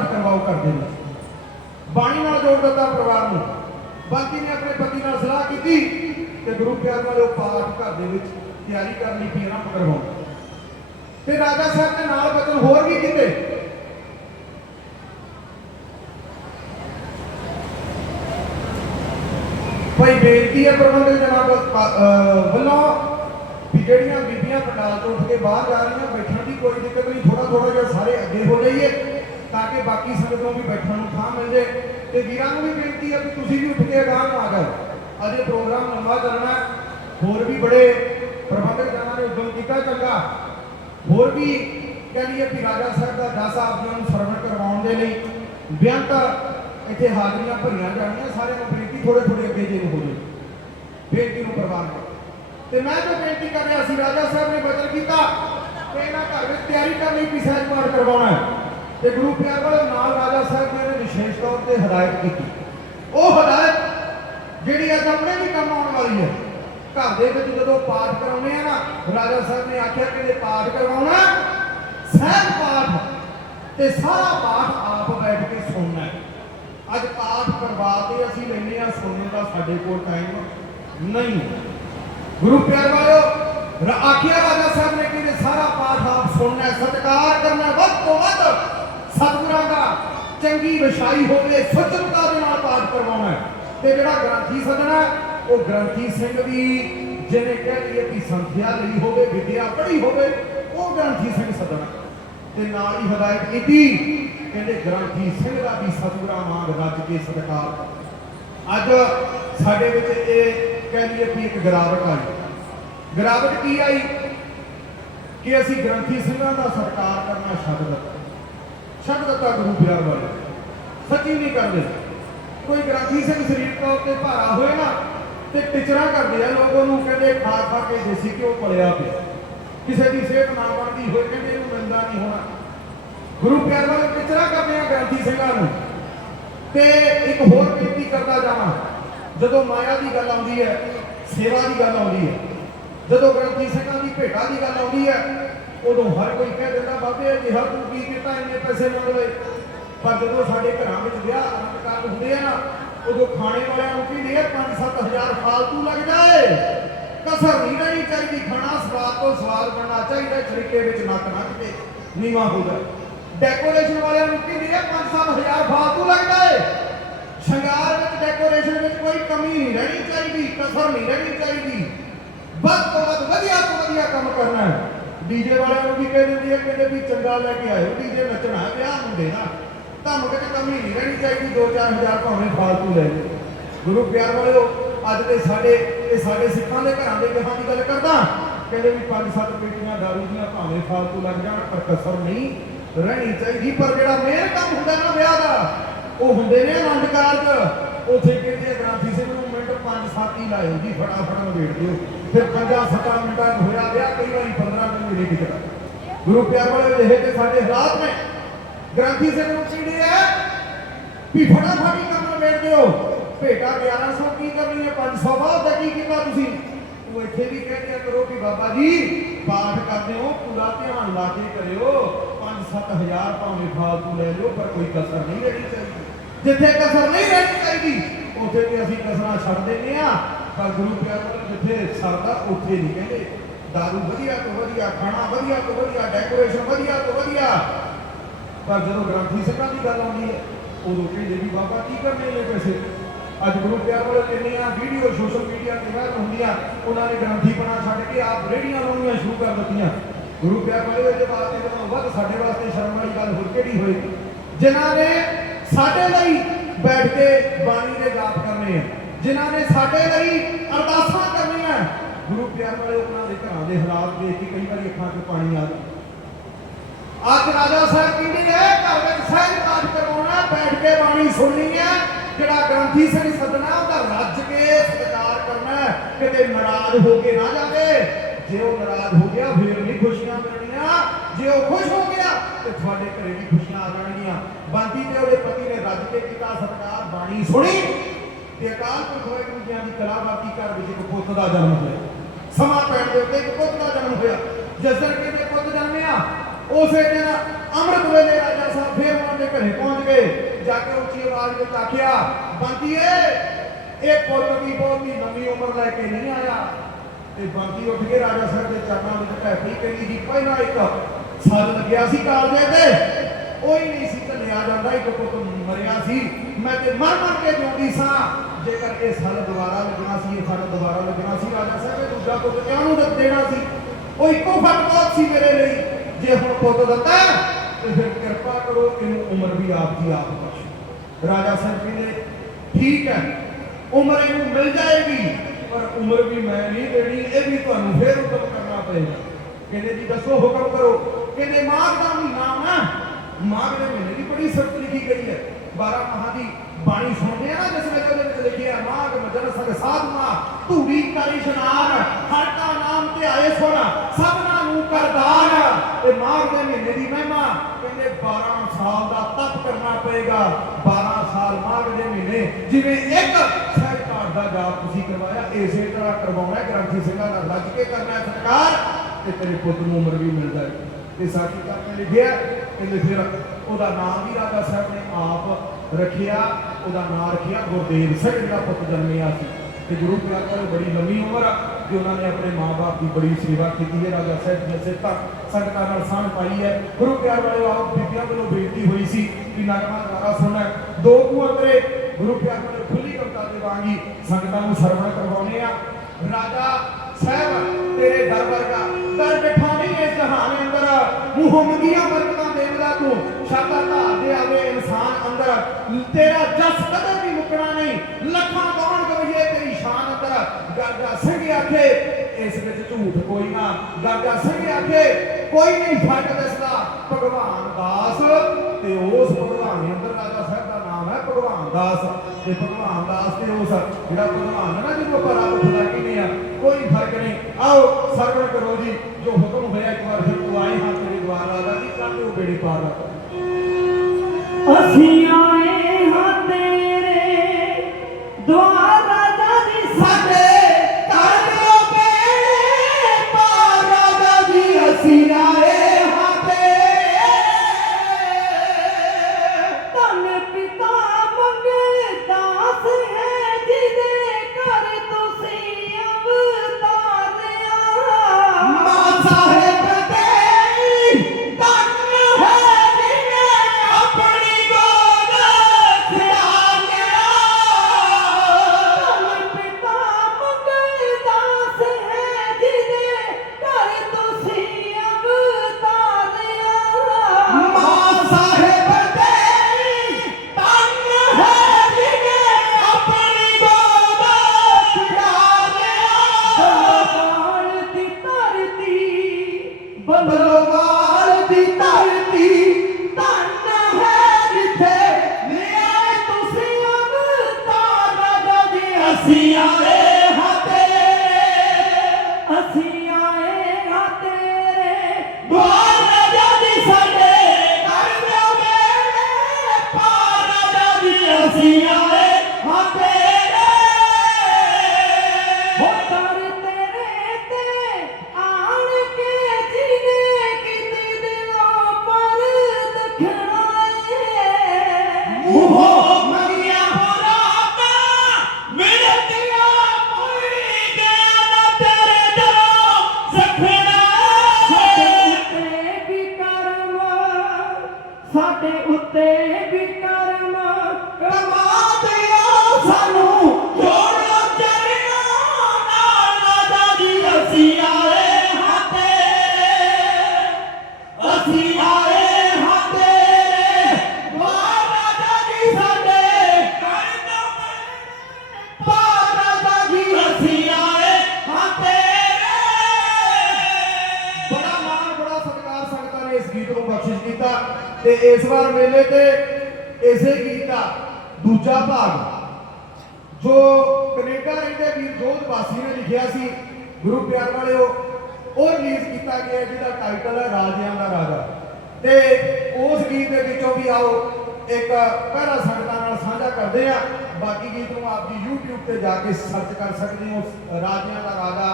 ਸਹਿਜ ਕਰਵਾਓ ਕਰਦੇ ਨੇ ਬਾਣੀ ਨਾਲ ਜੋੜ ਦਿੱਤਾ ਪਰਿਵਾਰ ਨੂੰ। ਬਾਕੀ ਨੇ ਆਪਣੇ ਪਤੀ ਨਾਲ ਸਲਾਹ ਕੀਤੀ ਕਿ ਗੁਰੂ ਪਿਆਰ ਵਾਲੇ ਉਹ ਪਾਠ ਘਰ ਦੇ ਵਿੱਚ ਤਿਆਰੀ ਕਰ ਲਈ ਫਿਰ ਆਪ ਤੇ ਰਾਜਾ ਸਾਹਿਬ ਦੇ ਨਾਲ ਬਚਨ ਹੋਰ ਵੀ ਕੀਤੇ। ਭਾਈ ਬੇਨਤੀ ਹੈ ਪ੍ਰਬੰਧਕ ਜਨਾਬ ਵੱਲੋਂ ਵੀ ਜਿਹੜੀਆਂ ਬੀਬੀਆਂ ਪੰਡਾਲ ਤੋਂ ਉੱਠ ਕੇ ਬਾਹਰ ਜਾ ਰਹੀਆਂ, ਬੈਠਣ ਦੀ ਕੋਈ ਦਿੱਕਤ ਨਹੀਂ ਥੋੜਾ ਥੋੜਾ ਜਿਹਾ ਸਾਰੇ ਅੱਗੇ ਹੋ ਜਾਈਏ। ਤਾਂ ਕਿ ਬਾਕੀ ਸੰਗਤ ਨੂੰ ਵੀ ਬੈਠਣ ਨੂੰ ਥਾਂ ਮਿਲ ਜੇ। ਤੇ ਵੀਰਾਂ ਨੂੰ ਵੀ ਬੇਨਤੀ ਹੈ ਕਿ ਤੁਸੀਂ ਵੀ ਉੱਠ ਕੇ ਅਗਾਂਹ ਨੂੰ ਆ ਜਾਓ। ਅਜੇ ਪ੍ਰੋਗਰਾਮ ਲੰਬਾ ਚੱਲਣਾ ਹੋਰ ਵੀ ਬੜੇ ਪ੍ਰਬੰਧਕ ਜਨਾਂ ਨੇ ਉਦਮ ਕੀਤਾ ਚੰਗਾ। ਹੋਰ ਵੀ ਕਹਿੰਦੀ ਹੈ ਕਿ ਰਾਜਾ ਸਾਹਿਬ ਦਾ ਜਸ ਆਪ ਨੂੰ ਸਰਵਣ ਕਰਵਾਉਣ ਦੇ ਲਈ ਬੇਅੰਤ ਇੱਥੇ ਹਾਜ਼ਰੀਆਂ ਭਰੀਆਂ ਜਾਣੀਆਂ। ਸਾਰੇ ਨੂੰ ਬੇਨਤੀ ਥੋੜੇ ਥੋੜੇ ਅੱਗੇ ਜੇ ਨੂੰ ਹੋ ਬੇਨਤੀ ਨੂੰ ਪ੍ਰਵਾਨ ਕਰੋ। ਤੇ ਮੈਂ ਜੋ ਬੇਨਤੀ ਕਰ ਰਿਹਾ ਸੀ, ਰਾਜਾ ਸਾਹਿਬ ਨੇ ਬਚਨ ਕੀਤਾ ਕਿ ਇਹਨਾਂ ਘਰ ਵਿੱਚ ਤਿਆਰੀ ਕਰਨੀ ਲਈ ਵੀ ਸਹਿਜ ਪਾਠ ਕਰਵਾਉਣਾ ਹੈ। ਤੇ ਗੁਰੂ ਪਿਆਰ ਵਾਲੇ ਨਾਲ ਰਾਜਾ ਸਾਹਿਬ ਜੀ ਨੇ ਵਿਸ਼ੇਸ਼ ਤੌਰ ਤੇ ਹਦਾਇਤ ਕੀਤੀ। ਉਹ ਹਦਾਇਤ ਜਿਹੜੀ ਅੱਜ ਆਪਣੇ ਵੀ ਕੰਮ ਆਉਣ ਵਾਲੀ ਹੈ। ਘਰ ਦੇ ਵਿੱਚ ਜਦੋਂ ਪਾਠ ਕਰਾਉਨੇ ਆ ਨਾ ਰਾਜਾ ਸਾਹਿਬ ਨੇ ਆਖਿਆ ਕਿ ਇਹ ਪਾਠ ਕਰਵਾਉਣਾ ਸਹਿਜ ਪਾਠ ਤੇ ਸਾਰਾ ਪਾਠ ਆਪ ਬੈਠ ਕੇ ਸੁਣਨਾ ਹੈ। ਅੱਜ ਪਾਠ ਕਰਵਾ ਕੇ ਅਸੀਂ ਲੈਨੇ ਆ ਸੁਣਨ ਦਾ ਸਾਡੇ ਕੋਲ ਟਾਈਮ ਨਹੀਂ ਗੁਰੂ ਪਿਆਰ ਵਾਲਿਓ ਆਖਿਆ ਰਾਜਾ ਸਾਹਿਬ ਨੇ ਕਿ ਸਾਰਾ ਪਾਠ ਆਪ ਸੁਣਨਾ ਹੈ, ਸਤਿਕਾਰ ਕਰਨਾ ਵੱਧ ਤੋਂ ਵੱਧ ਸਤਿਗੁਰਾਂ ਦਾ ਚੰਗੀ ਵਿਛਾਈ ਹੋਵੇ ਸੁਚਰਤਾ ਦੇ ਨਾਲ ਪਾਠ ਕਰਵਾਉਣਾ ਤੇ ਜਿਹੜਾ ਗ੍ਰੰਥੀ ਸੱਜਣਾ ਉਹ ਗ੍ਰੰਥੀ ਸਿੰਘ ਦੀ, ਜਿਹਨੇ ਕਹਿ ਲਈਏ ਕਿ ਸੰਥਿਆ ਲਈ ਹੋਵੇ, ਵਿਦਿਆ ਪੜ੍ਹੀ ਹੋਵੇ, ਉਹ ਗ੍ਰੰਥੀ ਸਿੰਘ ਸੱਜਣਾ ਤੇ ਨਾਲ ਹੀ ਹਦਾਇਤ ਕੀਤੀ, ਕਹਿੰਦੇ ਗ੍ਰੰਥੀ ਸਿੰਘ ਦਾ ਵੀ ਸਤਿਗੁਰਾਂ ਵਾਂਗ ਰੱਜ ਕੇ ਸਤਿਕਾਰ ਅੱਜ ਸਾਡੇ ਵਿੱਚ ਇਹ ਕਹਿ ਲਈਏ ਕਿ ਇੱਕ ਗਿਰਾਵਟ ਆਈ। ਗਿਰਾਵਟ ਕੀ ਆਈ? ਕਿ ਅਸੀਂ ਗ੍ਰੰਥੀ ਸਿੰਘਾਂ ਦਾ ਸਤਿਕਾਰ ਕਰਨਾ ਛੱਡ ਦਿੱਤਾ। ਛੱਡ ਦਿੱਤਾ ਗੁਰੂ ਪਿਆਰ ਵਾਲੇ। ਸੱਚੀ ਨਹੀਂ ਕਰਦੇ। ਕੋਈ ਗ੍ਰੰਥੀ ਸਿੰਘ ਸਰੀਰ ਤੌਰ ਤੇ ਭਾਰਾ ਹੋਏ ਨਾ ਤੇ ਟਿਚਰਾ ਕਰਦੇ ਆ, ਲੋਕ ਉਹਨੂੰ ਕਹਿੰਦੇ ਖਾ ਖਾ ਕੇ ਦੇਸੀ ਘਿਓ ਪਲਿਆ ਪਿਆ। ਕਿਸੇ ਦੀ ਸਿਹਤ ਨਾ ਬਣਦੀ ਹੋਏ ਕਹਿੰਦੇ ਇਹਨੂੰ ਮਿਲਦਾ ਨਹੀਂ ਹੋਣਾ। ਗੁਰੂ ਪਿਆਰ ਵਾਲੇ ਟਿਚਰਾ ਕਰਦੇ ਆ ਗ੍ਰੰਥੀ ਸਿੰਘਾਂ ਨੂੰ। ਤੇ ਇੱਕ ਹੋਰ ਬੇਨਤੀ ਕਰਦਾ ਜਾਵਾਂ। ਜਦੋਂ ਮਾਇਆ ਦੀ ਗੱਲ ਆਉਂਦੀ ਹੈ, ਸੇਵਾ ਦੀ ਗੱਲ ਆਉਂਦੀ ਹੈ, ਜਦੋਂ ਗ੍ਰੰਥੀ ਸਿੰਘਾਂ ਦੀ ਭੇਟਾ ਦੀ ਗੱਲ ਆਉਂਦੀ ਹੈ ਉਦੋਂ ਹਰ ਕੋਈ ਕਹਿ ਦਿੰਦਾ, ਬਾਬੇ, ਅਜਿਹਾ ਤੂੰ ਕੀ ਕੀਤਾ? ਇੰਨੇ ਪੈਸੇ ਮੰਗ ਲਏ। ਪਰ ਜਦੋਂ ਸਾਡੇ ਘਰਾਂ ਵਿੱਚ ਵਿਆਹ ਆਨੰਦ ਹੁੰਦੇ ਆ ਨਾ, ਉਦੋਂ ਖਾਣੇ ਵਾਲਿਆਂ ਨੂੰ ਕੀ ਦੇ 5-7000 ਫਾਲਤੂ ਲੱਗਦਾ ਜਾਏ। ਕਸਰ ਨਹੀਂ ਰਹਿਣੀ ਚਾਹੀਦੀ, ਖਾਣਾ ਸਵਾਦ ਤੋਂ ਸਵਾਦ ਬਣਨਾ ਚਾਹੀਦਾ ਛਿੜਕੇ ਵਿੱਚ ਨੱਕ ਨੱਕ ਤੇ ਨੀਵਾ ਹੋ ਜਾਏ। ਡੈਕੋਰੇਸ਼ਨ ਵਾਲਿਆਂ ਨੂੰ ਕੀ ਦੇ 5-7000 ਫਾਲਤੂ ਲੱਗਦਾ ਏ ਸ਼ਿੰਗਾਰ ਵਿੱਚ ਡੈਕੋਰੇਸ਼ਨ ਵਿੱਚ ਕੋਈ ਕਮੀ ਨਹੀਂ ਰਹਿਣੀ ਚਾਹੀਦੀ, ਕਸਰ ਨਹੀਂ ਰਹਿਣੀ ਚਾਹੀਦੀ। ਵੱਧ ਤੋਂ ਵੱਧ ਵਧੀਆ ਤੋਂ ਵਧੀਆ ਕੰਮ ਕਰਨਾ ਹੈ। ਡੀਜੇ ਵਾਲਿਆਂ ਨੂੰ ਵੀ ਕਹਿ ਦਿੰਦੀ ਹੈ ਕਹਿੰਦੇ ਵੀ ਚੰਗਾ ਲੈ ਕੇ ਆਇਓ, ਡੀਜੇ ਨੱਚਣਾ, ਵਿਆਹ ਹੁੰਦੇ ਨਾ ਤੁਹਾਨੂੰ ਕਿਤੇ ਕਮੀ ਨਹੀਂ ਰਹਿਣੀ ਚਾਹੀਦੀ 2-4000 ਭਾਵੇਂ ਫਾਲਤੂ ਲੈ ਲਓ। ਗੁਰੂ ਪਿਆਰ ਵਾਲਿਓ, ਅੱਜ ਦੇ ਸਾਡੇ, ਇਹ ਸਾਡੇ ਸਿੱਖਾਂ ਦੇ ਘਰਾਂ ਦੇ ਵਿਆਹਾਂ ਦੀ ਗੱਲ ਕਰਦਾ। ਕਹਿੰਦੇ ਵੀ 5-7 ਪੇਟੀਆਂ ਦਾਰੂ ਦੀਆਂ ਭਾਵੇਂ ਫਾਲਤੂ ਲੱਗ ਜਾਣ, ਪਰ ਕਸਰ ਨਹੀਂ ਰਹਿਣੀ ਚਾਹੀਦੀ। ਪਰ ਜਿਹੜਾ ਮੇਨ ਕੰਮ ਹੁੰਦਾ ਨਾ ਵਿਆਹ ਦਾ, ਉਹ ਹੁੰਦੇ ਨੇ ਆਨੰਦ ਕਾਰਜ। ਉਥੇ ਕਹਿੰਦੇ ਗ੍ਰਾਂਥੀ ਸਿੰਘ ਨੂੰ ਮਿੰਟ 5-7 ਹੀ ਲਾਇਓ ਜੀ, ਫਟਾਫਟ ਨਵੇੜ ਦਿਓ। ਫਿਰ 5-7 ਮਿੰਟਾਂ ਹੋਇਆ, ਵਿਆਹ ਕਈ ਵਾਰੀ 15 ਮਿੰਟ ਵੀ ਨਹੀਂ ਟਿਕਦਾ ਗੁਰੂ ਪਿਆਰ ਵਾਲੇ ਜਿਹੇ ਤੇ ਸਾਡੇ ਹਾਲਾਤ ਨੇ। ਗ੍ਰਾਂਥੀ ਸਿੰਘ ਨੂੰ ਕਹਿੰਦੇ ਆ ਵੀ ਫਟਾਫਟ ਹੀ ਕੰਮ ਨਵੇੜ ਭੇਟਾ 1100 ਕੀ ਕਰਨੀ ਹੈ 500 ਬਾਅਦ ਦਾ ਕੀ ਕੀਤਾ ਤੁਸੀਂ? ਉਹ ਇੱਥੇ ਵੀ ਕਹਿੰਦੇ ਕਰੋ ਕਿ ਬਾਬਾ ਜੀ, ਪਾਠ ਕਰਦੇ ਹੋ, ਪੂਰਾ ਧਿਆਨ ਲਾ ਕੇ ਕਰਿਓ। 5-7000 ਭਾਵੇਂ ਫਾਲਤੂ ਲੈ ਲਿਓ, ਪਰ ਕੋਈ ਕਸਰ ਨਹੀਂ ਰਹਿਣੀ ਚਾਹੀਦੀ। ਜਿੱਥੇ ਕਸਰ ਨਹੀਂ ਰਹਿਣੀ ਚਾਹੀਦੀ, ਉੱਥੇ ਵੀ ਅਸੀਂ ਕਸਰਾਂ ਛੱਡ ਦਿੰਦੇ ਆ ਪਰ ਗੁਰੂ ਪਿਆਰ ਵਾਲੇ ਜਿੱਥੇ ਸਰਦਾ, ਉੱਥੇ ਨਹੀਂ ਕਹਿੰਦੇ। ਦਾਰੂ ਵਧੀਆ ਤੋਂ ਵਧੀਆ ਖਾਣਾ ਵਧੀਆ ਤੋਂ ਵਧੀਆ ਡੈਕੋਰੇਸ਼ਨ ਵਧੀਆ ਤੋਂ ਵਧੀਆ ਪਰ ਜਦੋਂ ਗ੍ਰੰਥੀ ਸਿੰਘਾਂ ਦੀ ਗੱਲ ਆਉਂਦੀ ਹੈ ਉਦੋਂ ਕਹਿੰਦੇ ਵੀ ਬਾਬਾ ਕੀ ਕਰਨੇ ਨੇ ਪੈਸੇ ਅੱਜ ਗੁਰੂ ਪਿਆਰ ਵਾਲੇ ਕਿੰਨੀਆਂ ਵੀਡੀਓ ਸੋਸ਼ਲ ਮੀਡੀਆ ਤੇ ਵਾਇਰਲ ਹੁੰਦੀਆਂ ਉਹਨਾਂ ਨੇ ਗ੍ਰੰਥੀ ਬਣਾ ਛੱਡ ਕੇ ਆਪ ਰੇੜੀਆਂ ਲਾਉਣੀਆਂ ਸ਼ੁਰੂ ਕਰ ਦਿੱਤੀਆਂ ਗੁਰੂ ਪਿਆਰ ਵਾਲੇ ਇਹਦੇ ਵਾਸਤੇ ਜਦੋਂ ਵੱਧ ਸਾਡੇ ਵਾਸਤੇ ਸ਼ਰਮ ਵਾਲੀ ਗੱਲ ਹੋਰ ਕਿਹੜੀ ਹੋਏਗੀ ਜਿਨ੍ਹਾਂ ਨੇ ਸਾਡੇ ਲਈ ਬੈਠ ਕੇ ਬਾਣੀ ਦੇ ਜਾਪ ਕਰਨੇ ਆ ਜਿਨ੍ਹਾਂ ਨੇ ਸਾਡੇ ਲਈ ਅਰਦਾਸਾਂ ਕਰਨੀਆਂ ਗੁਰੂ ਪਿਆਰ ਵਾਲੇ ਉਹਨਾਂ ਦੇ ਘਰਾਂ ਦੇ ਹਾਲਾਤ ਦੇਖ ਕੇ ਕਈ ਵਾਰੀ ਅੱਖਾਂ 'ਚ ਪਾਣੀ ਆ ਜਾਂਦਾ। ਅੱਜ ਰਾਜਾ ਸਾਹਿਬ ਕਹਿੰਦੇ ਨੇ, ਘਰ ਵਿੱਚ ਸਹਿਜ ਪਾਠ ਕਰਵਾਉਣਾ, ਬੈਠ ਕੇ ਬਾਣੀ ਸੁਣਨੀ ਹੈ। ਜਿਹੜਾ ਗ੍ਰੰਥੀ ਸਿੰਘ ਸਦਨਾ ਉਹਦਾ ਰੱਜ ਕੇ ਸਤਿਕਾਰ ਕਰਨਾ ਕਿਤੇ ਨਾਰਾਜ਼ ਹੋ ਕੇ ਨਾ ਜਾਵੇ। ਜੇ ਉਹ ਨਾਰਾਜ਼ ਹੋ ਗਿਆ, ਫਿਰ ਨਹੀਂ ਖੁਸ਼ੀਆਂ ਮਿਲਣੀਆਂ। ਜੇ ਉਹ ਖੁਸ਼ ਹੋ ਗਿਆ, ਤੇ ਤੁਹਾਡੇ ਘਰੇ ਵੀ ਖੁਸ਼ੀਆਂ ਆ ਜਾਣਗੀਆਂ। ਬੰਦੀ ਤੇ ਉਹਦੇ ਪਤੀ ਨੇ ਰੱਜ ਕੇ ਕੀਤਾ ਸਤਿਕਾਰ, ਬਾਣੀ ਸੁਣੀ। ਤੇ ਅਕਾਲ ਪੁਰਖ ਵਾਹਿਗੁਰੂ ਜੀ ਦੀ ਕਲਾਵਾਤੀ ਘਰ ਵਿੱਚ ਇੱਕ ਪੁੱਤ ਦਾ ਜਨਮ ਹੋਇਆ। ਸਮਾਂ ਪੈਣ ਦੇ ਉੱਤੇ ਇੱਕ ਪੁੱਤ ਦਾ ਜਨਮ ਹੋਇਆ। ਜਿਸ ਦਿਨ ਕਹਿੰਦੇ ਪੁੱਤ ਜਨਮਿਆ ਉਸੇ ਦਿਨ ਅੰਮ੍ਰਿਤ ਵੇਲੇ ਰਾਜਾ ਸਾਹਿਬ ਫੇਰ ਉਹਨਾਂ ਦੇ ਘਰੇ ਪਹੁੰਚ ਗਏ। ਜਾ ਕੇ ਉੱਚੀ ਆਵਾਜ਼ ਵਿੱਚ ਆਖਿਆ, ਬੰਤੀਏ, ਇਹ ਪੁੱਤ ਦੀ ਬਹੁਤੀ ਲੰਮੀ ਉਮਰ ਲੈ ਕੇ ਨਹੀਂ ਆਇਆ। ਤੇ ਬੰਤੀ ਉੱਠ ਕੇ ਰਾਜਾ ਸਾਹਿਬ ਦੇ ਚਰਨਾਂ ਵਿੱਚ ਢੈਪੀ ਕਰੀ ਦੀ ਪਹਿਲਾਂ ਇੱਕ ਸੱਦ ਲੱਗਿਆ ਸੀ ਕਾਰਜੇ ਤੇ ਕੋਈ ਨਹੀਂ ਸੀ ਘੱਲਿਆ ਜਾਂਦਾ, ਇੱਕ ਪੁੱਤ ਮਰਿਆ ਸੀ। ਮੈਂ ਤੇ ਮਰ ਮਰ ਕੇ ਜਿਉਂਦੀ ਸਾਂ। ਜੇਕਰ ਇਹ ਸਾਲ ਦੁਬਾਰਾ ਲੱਗਣਾ ਸੀ, ਇਹ ਸਾਲ ਦੁਬਾਰਾ ਲੱਗਣਾ ਸੀ, ਰਾਜਾ ਸਾਹਿਬ ਇਹ ਦੂਜਾ ਪੁੱਤ ਕਿਉਂ ਨੂੰ ਦੇਣਾ ਸੀ। ਉਹ ਇੱਕੋ ਫਟ ਸੀ ਮੇਰੇ ਲਈ। ਜੇ ਹੁਣ ਪੁੱਤ ਦਿੱਤਾ, ਤੇ ਫਿਰ ਕਿਰਪਾ ਕਰੋ, ਇਹਨੂੰ ਉਮਰ ਵੀ ਆਪ ਦੀ ਆਪ ਬਖਸ਼ੋ। ਰਾਜਾ ਸਾਹਿਬ ਕਹਿੰਦੇ, ਠੀਕ ਹੈ, ਉਮਰ ਇਹਨੂੰ ਮਿਲ ਜਾਏਗੀ, ਪਰ ਉਮਰ ਵੀ ਮੈਂ ਨਹੀਂ ਦੇਣੀ, ਇਹ ਵੀ ਤੁਹਾਨੂੰ ਫੇਰ ਹੁਕਮ ਕਰਨਾ ਪਏਗਾ। ਕਹਿੰਦੇ ਜੀ, ਦੱਸੋ ਹੁਕਮ ਕਰੋ। ਕਹਿੰਦੇ, ਮਾਘ ਦਾ ਮਹੀਨਾ ਨਾ ਮਾਘ ਦੇ ਮਹੀਨੇ ਦੀ ਬੜੀ ਸਖਤ ਲਿਖੀ ਗਈ ਹੈ। 12 ਮਹਾਂ ਦੀ ਬਾਣੀ ਸੁਣਦੇ ਆ ਨਾ, ਜਿਸ ਵਿੱਚ ਉਹਦੇ ਵਿੱਚ ਲਿਖਿਆ ਮਾਘ ਮਜਨ ਸਗ ਸਾਧਨਾ ਧੂੜੀ, ਕਰੀ ਇਸ਼ਨਾਨ ਹਰ ਕਾ ਨਾਮ ਤੇ ਆਏ ਸੁਣ, ਸਭਨਾ ਨੂੰ ਕਰਦਾਨ ਤੇ ਮਾਘ ਦੇ ਮਹੀਨੇ ਦੀ ਮਹਿਮਾ ਕਹਿੰਦੇ 12 ਸਾਲ ਦਾ ਤਪ ਕਰਨਾ ਪਏਗਾ। 12 ਸਾਲ ਮਾਘ ਦੇ ਮਹੀਨੇ, ਜਿਵੇਂ ਇੱਕ ਸਹਿਜ ਦਾ ਜਾਪ ਤੁਸੀਂ ਕਰਵਾਇਆ, ਇਸੇ ਤਰ੍ਹਾਂ ਕਰਵਾਉਣਾ ਗ੍ਰੰਥੀ ਸਿੰਘਾਂ ਦਾ ਰੱਜ ਕੇ ਕਰਨਾ ਹੈ ਤੇ ਤੇਰੇ ਪੁੱਤ ਨੂੰ ਉਮਰ ਵੀ ਮਿਲ ਜਾਏਗੀ ਤੇ ਸਾਡੀ ਕਰਕੇ ਲਿਖਿਆ ਕਹਿੰਦੇ ਫਿਰ ਉਹਦਾ ਨਾਮ ਵੀ ਰਾਜਾ ਸਾਹਿਬ ਨੇ ਆਪ ਰੱਖਿਆ, ਉਹਦਾ ਨਾਮ ਰੱਖਿਆ ਗੁਰਦੇਵ ਸਿੰਘ ਜਿਹੜਾ ਪੁੱਤ ਜਨਮਿਆ ਸੀ। ਤੇ ਗੁਰੂ ਪਿਆਰ ਵਾਲੇ ਬੜੀ ਲੰਮੀ ਉਮਰ ਆ ਕਿ ਉਹਨਾਂ ਨੇ ਆਪਣੇ ਮਾਪੇ ਦੀ ਬੜੀ ਸੇਵਾ ਕੀਤੀ ਹੈ, ਰਾਜਾ ਸਾਹਿਬ ਜੀ ਸੇ ਤੱਕ ਸੰਗਤਾਂ ਨਾਲ ਸਾਂਝ ਪਾਈ ਹੈ। ਗੁਰੂ ਪਿਆਰ ਵਾਲੇ ਆਪ ਬੀਬੀਆਂ ਵੱਲੋਂ ਬੇਨਤੀ ਹੋਈ ਸੀ ਕਿ ਨਗਮਾ ਦੁਆਰਾ ਸੁਣਨਾ। ਦੋ ਕੁ ਗੁਰੂ ਪਿਆਰ ਵਾਲੇ ਖੁੱਲੀ ਕਵਿਤਾ ਦੇ ਵਾਂਗੀ ਸੰਗਤਾਂ ਨੂੰ ਸਰਵਣ ਕਰਵਾਉਨੇ ਆ ਰਾਜਾ ਸਾਹਿਬ, ਤੇਰੇ ਦਰ ਵਰਗਾ ਦਰ ਬਿਠਾ ਮੂੰਹੋਂ ਮੰਗੀਆਂ ਬਰਕਤਾਂ ਦੇਵਦਾ ਤੂੰ ਸ਼ਾਬਾ ਧਾਰ ਦੇ ਆਵੇ ਇਨਸਾਨ ਅੰਦਰ। ਤੇਰਾ ਜਸ ਕਦੇ ਵੀ ਮੁੱਕਣਾ ਨਹੀਂ। ਲੱਖਾਂ ਗਾਉਣ ਗਵਈਏ ਤੇਰੀ ਸ਼ਾਨ ਅੰਦਰ। ਗਰਜਾ ਸਿੰਘ ਆਖੇ, ਇਸ ਵਿੱਚ ਝੂਠ ਕੋਈ ਨਾ। ਗਰਜਾ ਸਿੰਘ ਆਖੇ, ਕੋਈ ਨਹੀਂ ਫ਼ਰਕ ਦੱਸਦਾ। ਭਗਵਾਨ ਦਾਸ। ਤੇ ਉਸ ਭਗਵਾਨ ਅੰਦਰ ਰਾਜਾ ਸਾਹਿਬ ਦਾ ਨਾਮ ਹੈ ਭਗਵਾਨ ਦਾਸ। ਤੇ ਭਗਵਾਨ ਦਾਸ ਤੇ ਉਸ ਜਿਹੜਾ ਭਗਵਾਨ ਨਾ ਜਿਹਨੂੰ ਆਪਾਂ ਰੱਬ ਖੁਦਾ ਕਹਿੰਦੇ ਆ ਕੋਈ ਫ਼ਰਕ ਨਹੀਂ। ਆਓ, ਸਰਵਣ ਕਰੋ ਜੀ। ਜੋ ਹੁਕਮ ਹੋਇਆ ਇੱਕ ਵਾਰ ਫਿਰ ਤੂੰ ਆਏ ਹਾਂ ਤੇਰੇ ਦੁਆਰਾ, ਰਾਜਾ ਜੀ ਕਰ ਦਿਓ ਪਾਰ ਅਸੀਂ ਆਏ ਮੂੰਹੋਂ ਮੰਗੀਆਂ ਗੁਰੂ ਪਿਆਰ ਵਾਲਿਓ, ਉਹ ਰਿਲੀਜ਼ ਕੀਤਾ ਗਿਆ ਜਿਹਦਾ ਟਾਈਟਲ ਹੈ ਰਾਜਿਆਂ ਦਾ ਰਾਜਾ। ਤੇ ਉਸ ਗੀਤ ਦੇ ਵਿੱਚੋਂ ਵੀ ਆਓ, ਇੱਕ ਪਹਿਲਾ ਸੰਗਤਾਂ ਨਾਲ ਸਾਂਝਾ ਕਰਦੇ ਆ ਬਾਕੀ ਗੀਤ ਨੂੰ ਆਪ ਜੀ YouTube ਤੇ ਜਾ ਕੇ ਸਰਚ ਕਰ ਸਕਦੇ ਹੋ, ਰਾਜਿਆਂ ਦਾ ਰਾਜਾ,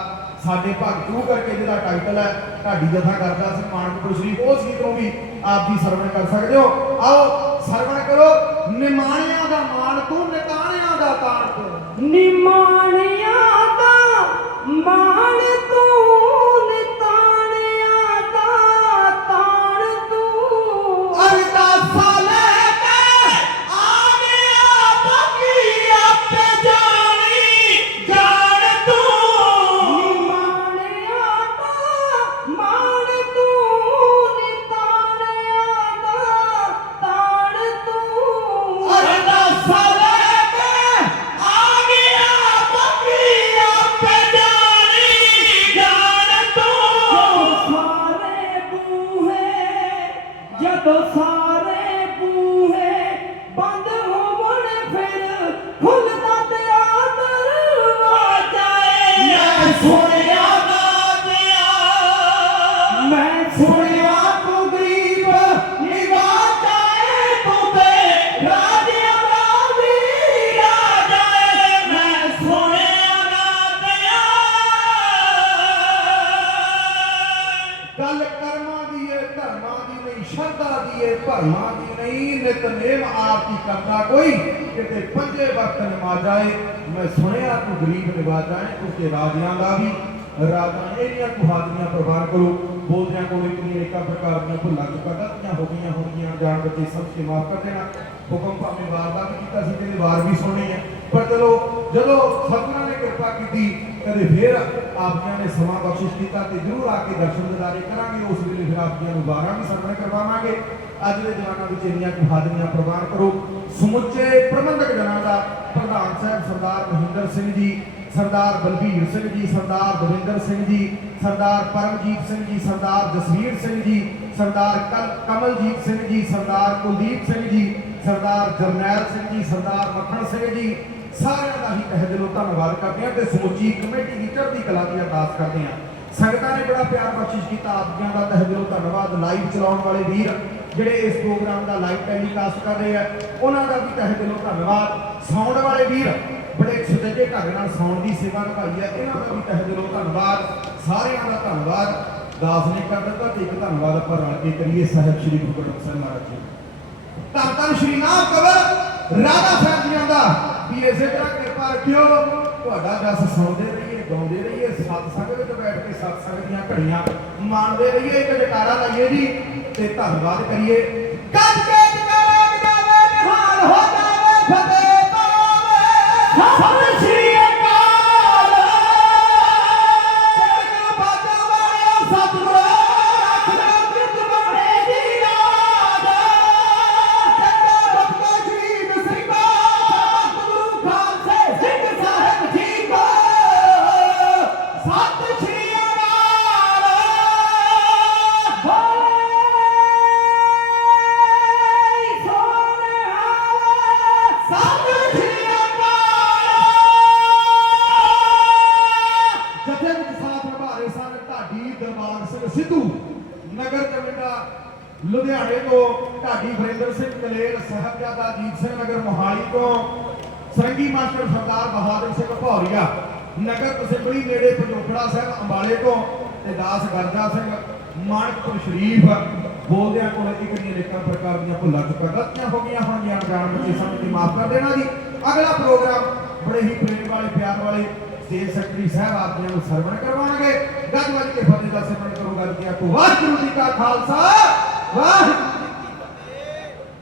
ਸਾਡੇ ਭਗਤ ਨੂੰ ਕਰਕੇ ਜਿਹਦਾ ਟਾਈਟਲ ਹੈ, ਢਾਡੀ ਜਥਾ ਕਰਦਾ ਸੀ ਮਾਨਕਪੁਰ ਸ਼ਰੀਫ ਉਸ ਗੀਤ ਨੂੰ ਵੀ ਆਪ ਜੀ ਸਰਵਣ ਕਰ ਸਕਦੇ ਹੋ। ਆਓ, ਸਰਵਣ ਕਰੋ, ਨਿਮਾਣਿਆਂ ਦਾ ਮਾਣ ਤੂੰ ਨਿਤਾਣਿਆਂ ਦਾ ਤਾਣ ਤੂੰ ਨਿਮਾਣਿਆਂ ਦਾ ਰਾਜਾਂ ਇਹਦੀਆਂ ਕੁਹਾਦੀਆਂ ਪ੍ਰਵਾਨ ਕਰੋ। ਬੋਲਦਿਆਂ ਕੋਲ ਇਤਨੀ ਏਕਾ ਪ੍ਰਕਾਰ ਦੀਆਂ ਭੁੱਲਾਂ ਚੁੱਕਾ ਗਲਤੀਆਂ ਹੋ ਗਈਆਂ ਹੋਣਗੀਆਂ ਜਾਣ ਬੱਚੇ ਸਮਝ ਕੇ ਮਾਫ ਕਰ ਦੇਣਾ। ਹੁਕਮ ਭਾਵੇਂ ਵਾਰ ਦਾ ਕੀਤਾ ਸੀ ਕਹਿੰਦੇ ਵਾਰ ਵੀ ਸੁਣੀ ਹੈ ਪਰ ਚਲੋ ਜਦੋਂ ਸਤਿਗੁਰਾਂ ਨੇ ਕਿਰਪਾ ਕੀਤੀ, ਕਦੇ ਫੇਰ ਆਪ ਨੇ ਸਮਾਂ ਬਖਸ਼ਿਸ਼ ਕੀਤਾ ਤੇ ਜਰੂਰ ਆ ਕੇ ਦਰਸ਼ਨ ਦਿਦਾਰੇ ਕਰਾਂਗੇ। ਉਸ ਵੇਲੇ ਫਿਰ ਆਪ ਜੀਆਂ ਨੂੰ ਵਾਰਾਂ ਵੀ ਸਰਵਣ ਕਰਵਾਵਾਂਗੇ। ਅੱਜ ਦੇ ਜ਼ਮਾਨਾ ਵਿੱਚ ਇੰਨੀਆਂ ਕੁ ਪ੍ਰਵਾਨ ਕਰੋ। ਸਮੁੱਚੇ ਪ੍ਰਬੰਧਕ ਜਨਾਂ ਦਾ ਪ੍ਰਧਾਨ ਸਾਹਿਬ ਸਰਦਾਰ ਮਹਿੰਦਰ ਸਿੰਘ ਜੀ ਸਰਦਾਰ ਬਲਬੀਰ ਸਿੰਘ ਜੀ, ਸਰਦਾਰ ਦਵਿੰਦਰ ਸਿੰਘ ਜੀ, ਸਰਦਾਰ ਪਰਮਜੀਤ ਸਿੰਘ ਜੀ, ਸਰਦਾਰ ਜਸਵੀਰ ਸਿੰਘ ਜੀ, ਸਰਦਾਰ ਕਲ- ਕਮਲਜੀਤ ਸਿੰਘ ਜੀ, ਸਰਦਾਰ ਕੁਲਦੀਪ ਸਿੰਘ ਜੀ, ਸਰਦਾਰ ਜਰਨੈਲ ਸਿੰਘ ਜੀ, ਸਰਦਾਰ ਮੱਖਣ ਸਿੰਘ ਜੀ, ਸਾਰਿਆਂ ਦਾ ਹੀ ਤਹਿ ਦਿਲੋਂ ਧੰਨਵਾਦ ਕਰਦੇ ਹਾਂ ਤੇ ਸਮੁੱਚੀ ਕਮੇਟੀ ਦੀ ਚੜ੍ਹਦੀ ਕਲਾ ਦੀ ਅਰਦਾਸ ਕਰਦੇ ਹਾਂ। ਸੰਗਤਾਂ ਨੇ ਬੜਾ ਪਿਆਰ ਬਖਸ਼ਿਸ਼ ਕੀਤਾ ਆਪ ਜੀਆਂ ਦਾ ਤਹਿ ਦਿਲੋਂ ਧੰਨਵਾਦ ਲਾਈਵ ਚਲਾਉਣ ਵਾਲੇ ਵੀਰ ਜਿਹੜੇ ਇਸ ਪ੍ਰੋਗਰਾਮ ਦਾ ਲਾਈਵ ਟੈਲੀਕਾਸਟ ਕਰ ਰਹੇ ਆ, ਉਹਨਾਂ ਦਾ ਵੀ ਤਹਿ ਦਿਲੋਂ ਧੰਨਵਾਦ। ਸਾਊਂਡ ਵਾਲੇ ਵੀਰ ਬੜੇ ਸੁਚੱਜੇ ਢੰਗ ਨਾਲ ਸਾਊਂਡ ਦੀ ਸੇਵਾ ਨਿਭਾਈ ਹੈ ਇਹਨਾਂ ਦਾ ਵੀ ਤਹਿ ਦਿਲੋਂ ਧੰਨਵਾਦ, ਸਾਰਿਆਂ ਦਾ ਧੰਨਵਾਦ। ਦਾਸ ਨੇ ਕਰ ਦਿੱਤਾ ਤੇ ਇੱਕ ਧੰਨਵਾਦ ਆਪਾਂ ਰਲ ਕੇ ਕਰੀਏ, ਸਾਹਿਬ ਸ੍ਰੀ ਗੁਰੂ ਗ੍ਰੰਥ ਸਾਹਿਬ ਮਹਾਰਾਜ ਜੀ। ਧੰਨ ਧੰਨ ਸ਼੍ਰੀ ਨਾਮ ਕਵਰ, ਰਾਧਾ ਸਾਹਿਬ ਜੀ ਦਾ। ਵੀ ਇਸੇ ਤਰ੍ਹਾਂ ਕਿਰਪਾ ਰੱਖਿਓ, ਤੁਹਾਡਾ ਜਸ ਸੁਣਦੇ ਰਹੇ ਗਾਉਂਦੇ ਰਹੀਏ ਸਤਸੰਗ ਵਿੱਚ ਬੈਠ ਕੇ ਸਤਸੰਗ ਦੀਆਂ ਘੜੀਆਂ ਮੰਨਦੇ ਰਹੀਏ ਇੱਕ ਜਕਾਰਾ ਲਾਈਏ ਜੀ ਤੇ ਧੰਨਵਾਦ ਕਰੀਏ। ਗੱਜ ਕੇ ਜਕਾਰਾ ਜਗਾਵੇ ਨਿਹਾਲ ਹੋ ਜਾਵੇ ਫਤਿਹ ਪਾਵੇ। ਨਗਰ ਤਸੰਬਲੀ ਨੇੜੇ ਪੰਜੋਖੜਾ ਸਾਹਿਬ, ਅੰਬਾਲੇ ਤੋਂ ਤੇ ਦਾਸ ਗਰਜਾ ਸਿੰਘ, ਮਾਨਕਪੁਰ ਸ਼ਰੀਫ, ਬੋਲਦਿਆਂ ਕੋਲ ਇੱਕ ਦੀਆਂ ਲੇਖਾਂ ਪ੍ਰਕਾਰ ਦੀਆਂ ਭੁੱਲਾਂ ਚੁੱਕਾ, ਗਲਤੀਆਂ ਹੋ ਗਈਆਂ ਹੁਣ ਗਿਆਨ ਜਾਣ ਬੱਚੇ ਸਮਝ ਕੇ ਮਾਫ ਕਰ ਦੇਣਾ ਜੀ। ਅਗਲਾ ਪ੍ਰੋਗਰਾਮ ਬੜੇ ਹੀ ਪ੍ਰੇਮ ਵਾਲੇ, ਪਿਆਰ ਵਾਲੇ ਸਟੇਜ ਸੈਕਟਰੀ ਸਾਹਿਬ ਆਪ ਜੀ ਨੂੰ ਸਰਵਣ ਕਰਵਾਉਣਗੇ। ਗੱਜ ਵੱਜ ਕੇ ਫਤਿਹ ਦਾ ਸਿਮਰਨ ਕਰੋ ਗੱਲ ਕੀ ਕੋ ਵਾਹਿਗੁਰੂ ਜੀ ਕਾ ਖਾਲਸਾ, ਵਾਹਿਗੁਰੂ